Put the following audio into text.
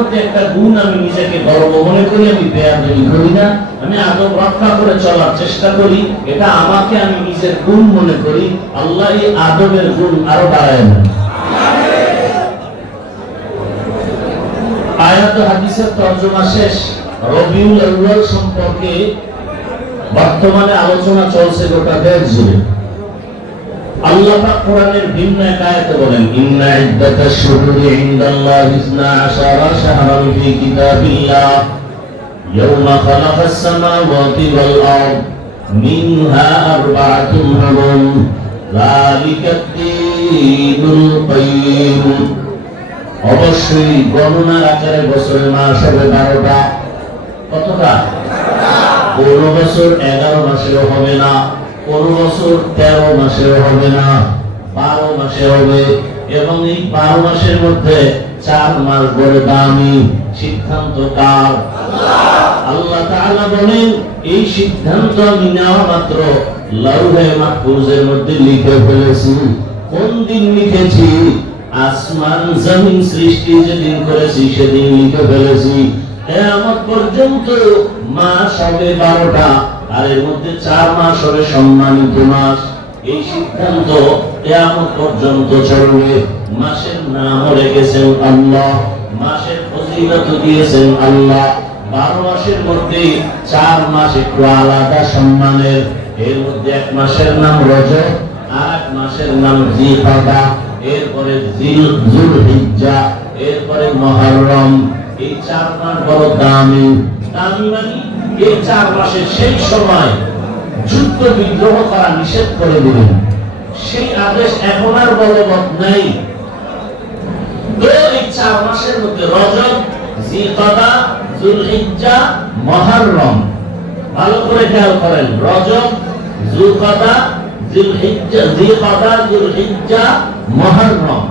মধ্যে একটা গুণ আমি নিজেকে গর্ব মনে করি, আমি বেয়াদবি করি না, আমি আদব রক্ষা করে চলার চেষ্টা করি, এটা আমাকে আমি নিজের গুণ মনে করি। আল্লাহ এই আদবের গুণ আরো বাড়ায় না। আয়াত হাদিসের তরজমা শেষ। রবিউল আউয়াল সম্পর্কে বর্তমানে আলোচনা চলছে গোটা দেশ জুড়ে। আল্লাহ পাক কোরআনের ভিন্ন এক আয়াতে বলেন, ইন্না ইদ্দাতাশ শুহুরি ইনদাল্লাহি 12 শাহরান ফি কিতাবিল্লাহ ইয়াওমা খালাকাস সামাওয়াতি ওয়াল আরদ মিনহা আরবা'তুন হুরুম যালিকাদ দীনুল কাইয়্যিম। অবশ্যই গণনার আকারে বছরের মাস হবে 12টা। কতটা? কোন বছর 11 মাসেও হবে না, কোন বছর 13 মাসেও হবে না, 12 মাসে হবে। এবং এই 12 মাসের মধ্যে 4 মাস বড় দামি। সিদ্ধান্ত কার? আল্লাহ তাআলা বলেন, এই সিদ্ধান্ত আমি নেওয়া মাত্র লাউহে মাহফুজের মধ্যে লিখে ফেলেছি। কোন দিন লিখেছি? আসমান জমিন সৃষ্টি যেদিন করেছি সেদিন লিখে ফেলেছি। কিয়ামত পর্যন্ত মাস হবে 12টা, আর এর মধ্যে 4 মাস হবে সম্মানিত মাস। এই সিদ্ধান্ত কিয়ামত পর্যন্ত চলবে। মাসের নাম রেখেছেন আল্লাহ, মাসের ফজিলত দিয়েছেন আল্লাহ। 12 মাসের মধ্যে 4 মাস একটু আলাদা সম্মানের। এর মধ্যে এক মাসের নাম রজব, আর এক মাসের নাম জিলকাদা, এরপরে যুলহিজ্জা, এরপরে মুহররম। এই 4 মাস বড় দামি। দামি মানে এই 4 মাসের সেই সময় যুদ্ধ বিগ্রহ করা নিষেধ করে দিলেন। সেই আদেশ এখন আর বলবৎ নাই। তো এই 4 মাসের মধ্যে রজব, জিলকাদা, যুলহিজ্জা, মুহররম, ভালো করে খেয়াল করেন। রজব, যুলকাদা, জিলহিজ্জা, মুহররম